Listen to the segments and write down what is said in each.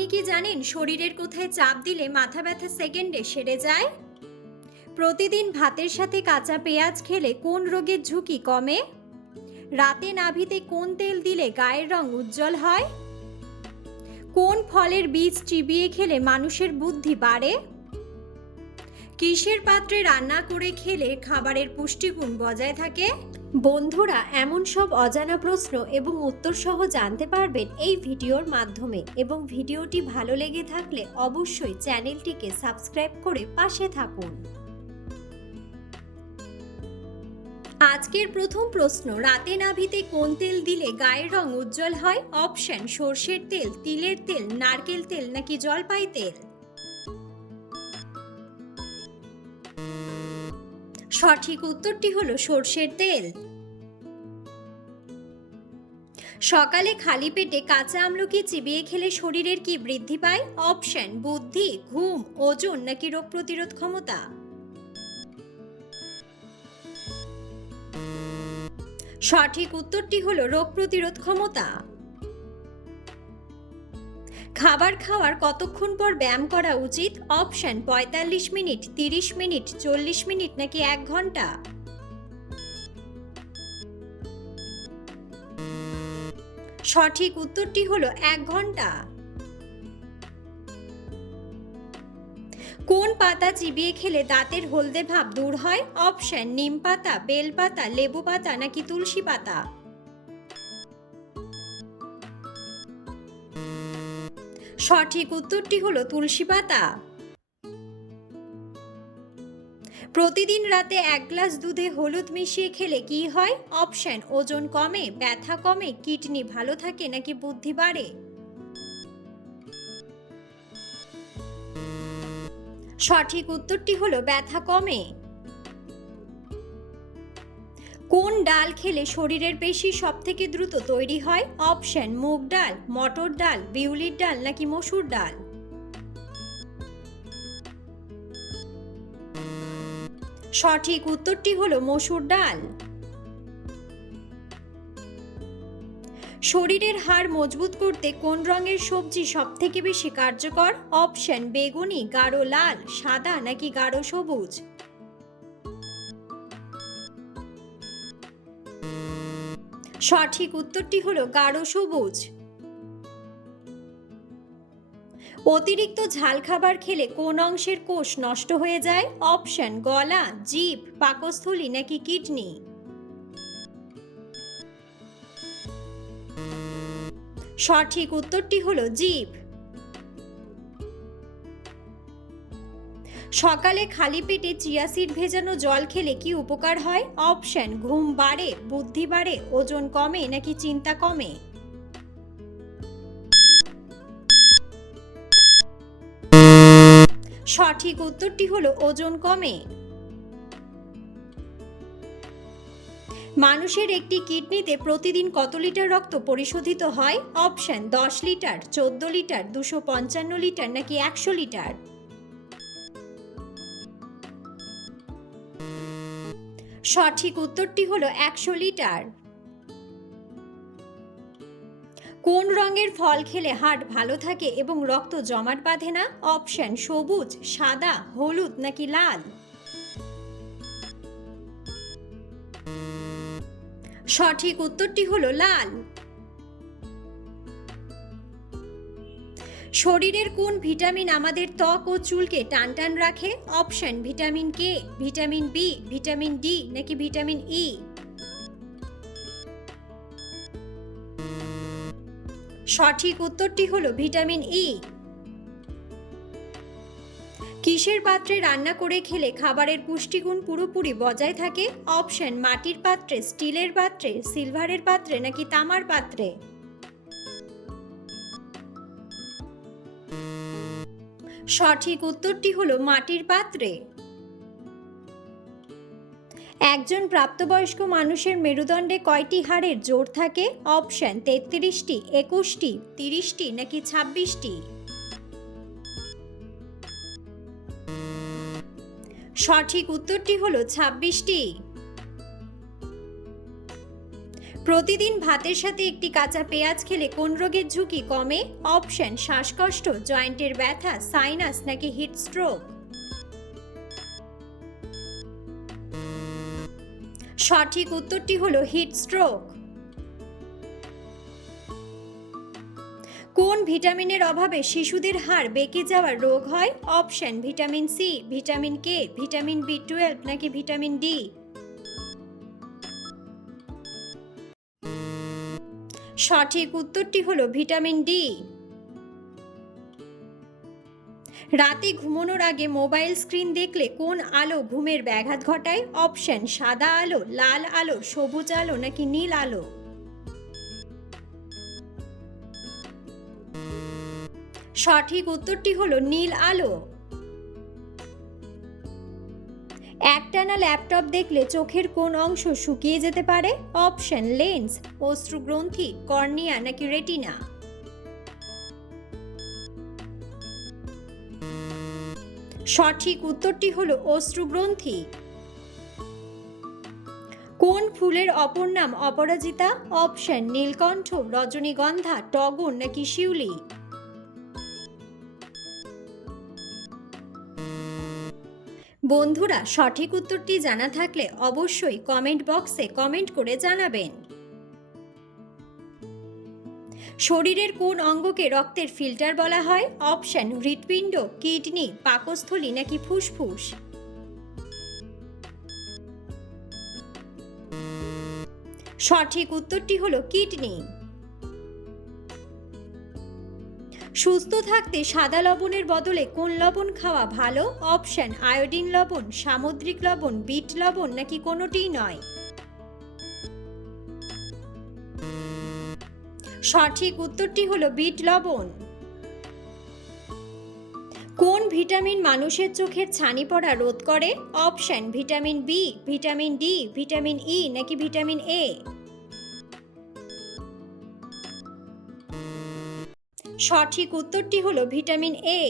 আপনি কি জানেন শরীরের কোথায় চাপ দিলে মাথা ব্যথা সেকেন্ডে সেরে যায়? প্রতিদিন ভাতের সাথে কাঁচা পেঁয়াজ খেলে কোন রোগের ঝুঁকি কমে? রাতে নাভিতে কোন তেল দিলে গায়ের রং উজ্জ্বল হয়? কোন ফলের বীজ চিবিয়ে খেলে মানুষের বুদ্ধি বাড়ে? কিসের পাত্রে রান্না করে খেলে খাবারের পুষ্টিগুণ বজায় থাকে? বন্ধুরা, এমন সব অজানা প্রশ্ন এবং উত্তর সহ জানতে পারবেন এই ভিডিওর মাধ্যমে, এবং ভিডিওটি ভালো লেগে থাকলে অবশ্যই চ্যানেলটিকে সাবস্ক্রাইব করে পাশে থাকুন। আজকের প্রথম প্রশ্ন, রাতে নাভিতে কোন তেল দিলে গায়ের রং উজ্জ্বল হয়? অপশন: সর্ষের তেল, তিলের তেল, নারকেল তেল নাকি জলপাই তেল? সঠিক উত্তরটি হলো সর্ষের তেল। সকালে খালি পেটে কাঁচা আমলকি চিবিয়ে খেলে শরীরের কি বৃদ্ধি পায়? অপশন: বুদ্ধি, ঘুম, ওজন নাকি রোগ প্রতিরোধ ক্ষমতা? সঠিক উত্তরটি হলো রোগ প্রতিরোধ ক্ষমতা। খাবার খাওয়ার কতক্ষণ পর ব্যায়াম করা উচিত? অপশন: ৪৫ মিনিট, ৩০ মিনিট, ৪০ মিনিট নাকি ১ ঘন্টা? সঠিক উত্তরটি হলো ১ ঘন্টা। কোন পাতা চিবিয়ে খেলে দাঁতের হলদে ভাব দূর হয়? অপশন: নিম পাতা, বেল পাতা, লেবু পাতা নাকি তুলসী পাতা? সঠিক উত্তরটি হলো তুলসী পাতা। প্রতিদিন রাতে ১ গ্লাস দুধে হলুদ মিশিয়ে খেলে কি হয়? অপশন: ওজন কমে, ব্যথা কমে, কিডনি ভালো থাকে নাকি বুদ্ধি বাড়ে? সঠিক উত্তরটি হলো ব্যথা কমে। কোন ডাল খেলে শরীরের পেশি সবথেকে দ্রুত তৈরি হয়? অপশন: মুগ ডাল, মটর ডাল, বিউলির ডাল নাকি মসুর ডাল? সঠিক উত্তরটি হলো মসুর ডাল। শরীরের হাড় মজবুত করতে কোন রঙের সবজি সবথেকে বেশি কার্যকর? অপশন: বেগুনি, গাঢ় লাল, সাদা নাকি গাঢ় সবুজ? সঠিক উত্তরটি হলো গাঢ় সবুজ। অতিরিক্ত ঝাল খাবার খেলে কোন অংশের কোষ নষ্ট হয়ে যায়? অপশন: গলা, জিভ, পাকস্থলী নাকি কিডনি? সঠিক উত্তরটি হলো জিভ। সকালে খালি পেটে চিয়া সিড ভেজানো জল খেলে কি উপকার হয়? অপশন: ঘুম বাড়ে, বুদ্ধি বাড়ে, ওজন কমে নাকি চিন্তা কমে? সঠিক উত্তরটি হলো ওজন কমে। মানুষের একটি কিডনিতে প্রতিদিন কত লিটার রক্ত পরিশোধিত হয়? অপশন: ১০ লিটার, ১৪ লিটার, ২৫৫ লিটার নাকি ১০০ লিটার? সঠিক উত্তরটি হলো ১০০ লিটার। কোন রঙের ফল খেলে হার্ট ভালো থাকে এবং রক্ত জমাট বাঁধে না? অপশন: সবুজ, সাদা, হলুদ নাকি লাল? সঠিক উত্তরটি হলো লাল। শরীরের কোন ভিটামিন আমাদের ত্বক ও চুলকে টানটান রাখে? Option: vitamin K, vitamin B, vitamin D নাকি ভিটামিন ই? সঠিক উত্তরটি হলো ভিটামিন ই। কিসের পাত্রে রান্না করে খেলে খাবারের পুষ্টিগুণ পুরোপুরি বজায় থাকে? অপশন: মাটির পাত্রে, স্টিলের পাত্রে, সিলভারের পাত্রে নাকি তামার পাত্রে? সঠিক উত্তরটি হলো মাটির পাত্রে। একজন প্রাপ্তবয়স্ক মানুষের মেরুদণ্ডে কয়টি হাড়ের জোড় থাকে? অপশন: ৩৩টি, ২১টি, ৩০টি নাকি ২৬টি? সঠিক উত্তরটি হলো ২৬টি। প্রতিদিন ভাতের সাথে একটি কাঁচা পেঁয়াজ খেলে কোন রোগের ঝুঁকি কমে? অপশন শ্বাসকষ্ট, জয়েন্টের ব্যথা, সাইনাস নাকি হিট স্ট্রোক। সঠিক উত্তরটি হলো হিট স্ট্রোক। কোন ভিটামিনের অভাবে শিশুদের হাড় বেঁকে যাওয়ার রোগ হয়? Option vitamin C, vitamin K, vitamin বি12 নাকি ভিটামিন ডি। সঠিক উত্তরটি হলো ভিটামিন ডি। রাতে ঘুমানোর আগে মোবাইল স্ক্রিন দেখলে কোন আলো ঘুমের ব্যাঘাত ঘটায়? অপশন সাদা আলো, লাল আলো, সবুজ আলো নাকি নীল আলো। সঠিক উত্তরটি হলো নীল আলো। একটানা ল্যাপটপ দেখলে চোখের কোন অংশ শুকিয়ে যেতে পারে? অপশন লেন্স, অশ্রুগ্রন্থি, কর্নিয়া নাকি রেটিনা। সঠিক উত্তরটি হলো অশ্রুগ্রন্থি। কোন ফুলের অপর নাম অপরাজিতা? অপশন নীলকণ্ঠ, রজনীগন্ধা, টগর নাকি শিউলি। বন্ধুরা, সঠিক উত্তরটি জানা থাকলে অবশ্যই কমেন্ট বক্সে কমেন্ট করে জানাবেন। শরীরের কোন অঙ্গকে রক্তের ফিল্টার বলা হয়? অপশন হৃৎপিণ্ড, কিডনি, পাকস্থলী নাকি ফুসফুস। সঠিক উত্তরটি হলো কিডনি। সুস্থ থাকতে সাদা লবণের বদলে কোন লবণ খাওয়া ভালো? অপশন আয়োডিন লবণ, সামুদ্রিক লবণ, বিট লবণ নাকি কোনোটিই নয়। সঠিক উত্তরটি হলো বিট লবণ। কোন ভিটামিন মানুষের চোখের ছানি পড়া রোধ করে? Option vitamin B, vitamin D, vitamin E নাকি ভিটামিন এ। সঠিক উত্তরটি হলো ভিটামিন এ।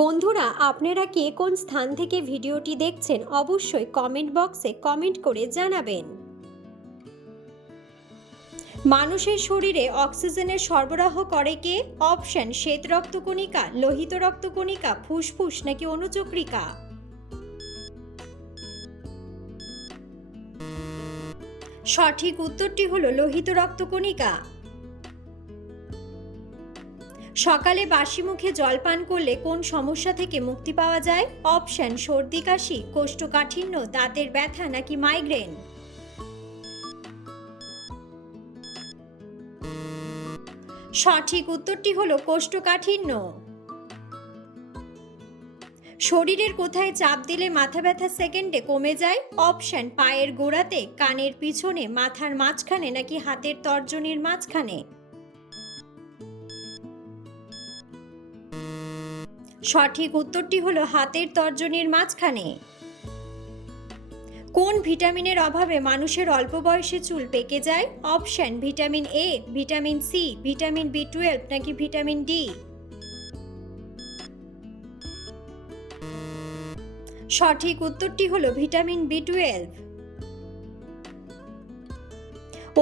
বন্ধুরা, আপনারা কে কোন স্থান থেকে ভিডিওটি দেখছেন অবশ্যই কমেন্ট বক্সে কমেন্ট করে জানাবেন। মানুষের শরীরে অক্সিজেনের সরবরাহ করে কে? অপশন শ্বেত রক্তকণিকা, লোহিত রক্তকণিকা, ফুসফুস নাকি অনুচক্রিকা। সঠিক উত্তরটি হলো লোহিত রক্তকণিকা। সকালে বাসি মুখে জল পান করলে কোন সমস্যা থেকে মুক্তি পাওয়া যায়? অপশন সর্দি কাশি, কোষ্ঠকাঠিন্য, দাঁতের ব্যথা নাকি মাইগ্রেন। সঠিক উত্তরটি হলো কোষ্ঠকাঠিন্য। শরীরের কোথায় চাপ দিলে মাথা ব্যথা সেকেন্ডে কমে যায়? অপশন পায়ের গোড়াতে, কানের পিছনে, মাথার মাঝখানে নাকি হাতের তর্জনীর মাঝখানে। সঠিক উত্তরটি হলো হাতের তর্জনীর মাঝখানে। কোন ভিটামিনের অভাবে মানুষের অল্প বয়সে চুল পেকে যায়? Option vitamin A, vitamin C, vitamin বি12 নাকি ভিটামিন ডি। সঠিক উত্তরটি হলো ভিটামিন বি12।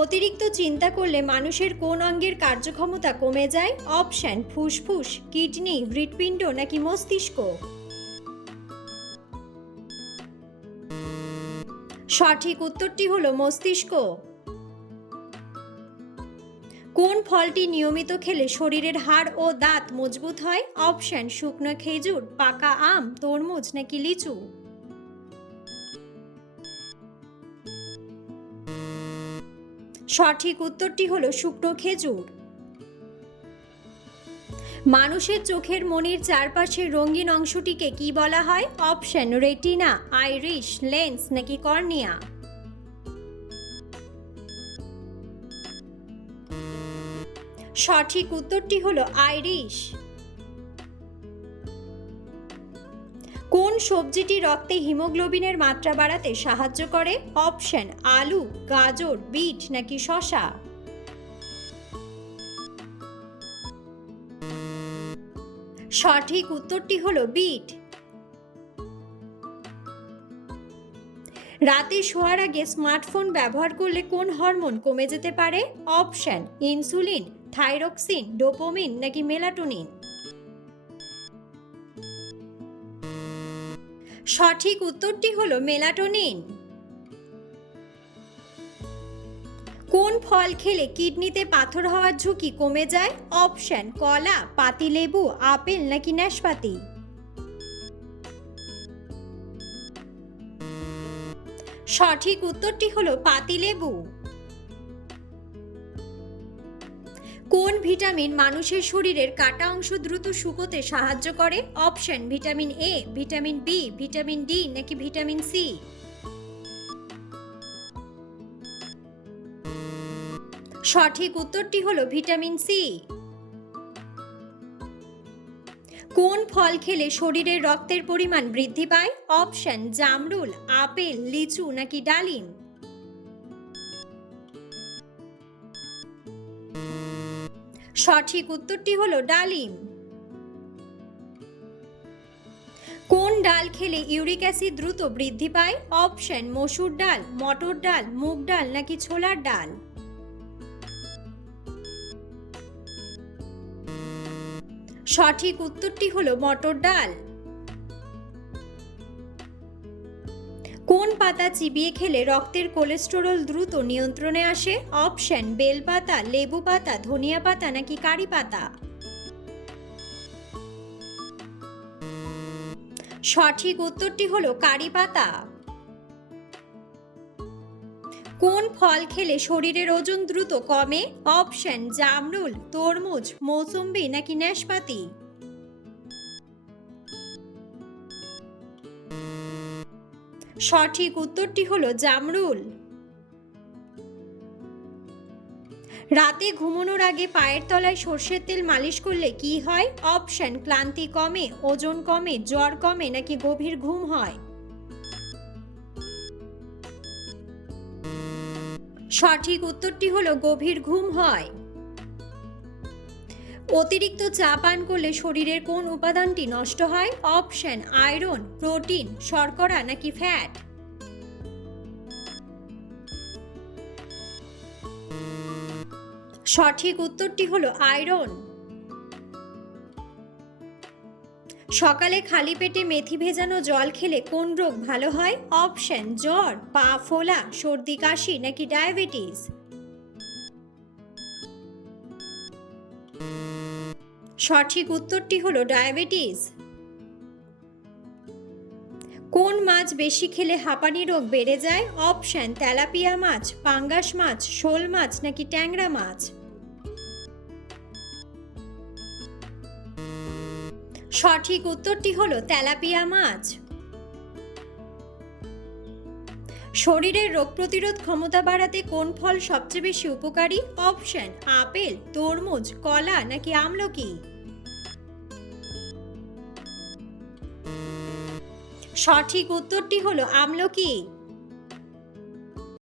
অতিরিক্ত চিন্তা করলে মানুষের কোন অঙ্গের কার্যক্ষমতা কমে যায়? অপশন ফুসফুস, কিডনি, হৃৎপিণ্ড নাকি মস্তিষ্ক। সঠিক উত্তরটি হলো মস্তিষ্ক। কোন ফলটি নিয়মিত খেলে শরীরের হাড় ও দাঁত মজবুত হয়? অপশন শুকনো খেজুর, পাকা আম, তরমুজ নাকি লিচু। সঠিক উত্তরটি হলো শুকনো খেজুর। মানুষের চোখের মণির চারপাশের রঙিন অংশটিকে কি বলা হয়? অপশন রেটিনা, আইরিশ, লেন্স নাকি কর্নিয়া। সঠিক উত্তরটি হলো আইরিশ। কোন সবজিটি রক্তে হিমোগ্লোবিনের মাত্রা বাড়াতে সাহায্য করে? অপশন আলু, গাজর, বিট নাকি শসা। সঠিক উত্তরটি হলো বিট। রাতে শোয়ার আগে স্মার্টফোন ব্যবহার করলে কোন হরমোন কমে যেতে পারে? অপশন: ইনসুলিন, থাইরক্সিন, ডোপামিন নাকি মেলাটোনিন। সঠিক উত্তরটি হলো মেলাটোনিন। কোন ফল খেলে কিডনিতে পাথর হওয়ার ঝুঁকি কমে যায়? অপশন: কলা, পাতিলেবু, আপেল নাকি নাশপাতি। সঠিক উত্তরটি হলো পাতিলেবু। কোন ভিটামিন মানুষের শরীরের কাটা অংশ দ্রুত শুকোতে সাহায্য করে? Option: vitamin A, vitamin B, vitamin D নাকি ভিটামিন সি। সঠিক উত্তরটি হলো ভিটামিন সি। কোন ফল খেলে শরীরে রক্তের পরিমাণ বৃদ্ধি পায়? অপশন: জামরুল, আপেল, লিচু নাকি ডালিম। সঠিক উত্তরটি হলো ডালিম। কোন ডাল খেলে ইউরিক অ্যাসিড দ্রুত বৃদ্ধি পায়? অপশন: মসুর ডাল, মটর ডাল, মুগ ডাল নাকি ছোলার ডাল। সঠিক উত্তরটি হলো মটর ডাল। কোন পাতা চিবিয়ে খেলে রক্তের কোলেস্টেরল দ্রুত নিয়ন্ত্রণে আসে? অপশন: বেলপাতা, লেবু পাতা, ধনিয়া পাতা নাকি কারি পাতা। সঠিক উত্তরটি হলো কারি পাতা। কোন ফল খেলে শরীরের ওজন দ্রুত কমে? অপশন: জামরুল, তরমুজ, মৌসুম্বি নাকি নাশপাতি। সঠিক উত্তরটি হলো জামরুল। রাতে ঘুমানোর আগে পায়ের তলায় সর্ষের তেল মালিশ করলে কি হয়? অপশন: ক্লান্তি কমে, ওজন কমে, জ্বর কমে নাকি গভীর ঘুম হয়। সঠিক উত্তরটি হলো গভীর ঘুম হয়। অতিরিক্ত চা পান করলে শরীরের কোন উপাদানটি নষ্ট হয়? অপশন: আয়রন, প্রোটিন, শর্করা নাকি ফ্যাট। সঠিক উত্তরটি হলো আয়রন। সকালে খালি পেটে মেথি ভেজানো জল খেলে কোন রোগ ভালো হয়? অপশন: জ্বর, পা ফোলা, সর্দি কাশি নাকি ডায়াবেটিস। সঠিক উত্তরটি হলো ডায়াবেটিস। কোন মাছ বেশি খেলে হাঁপানি রোগ বেড়ে যায়? অপশন: তেলাপিয়া মাছ, পাঙ্গাস মাছ, শোল মাছ নাকি ট্যাংরা মাছ। সঠিক উত্তরটি হলো তেলাপিয়া মাছ। শরীরের রোগ প্রতিরোধ ক্ষমতা বাড়াতে কোন ফল সবচেয়ে বেশি উপকারী? অপশন: আপেল, তরমুজ, কলা নাকি আমলকি। সঠিক উত্তরটি হলো আমলকি।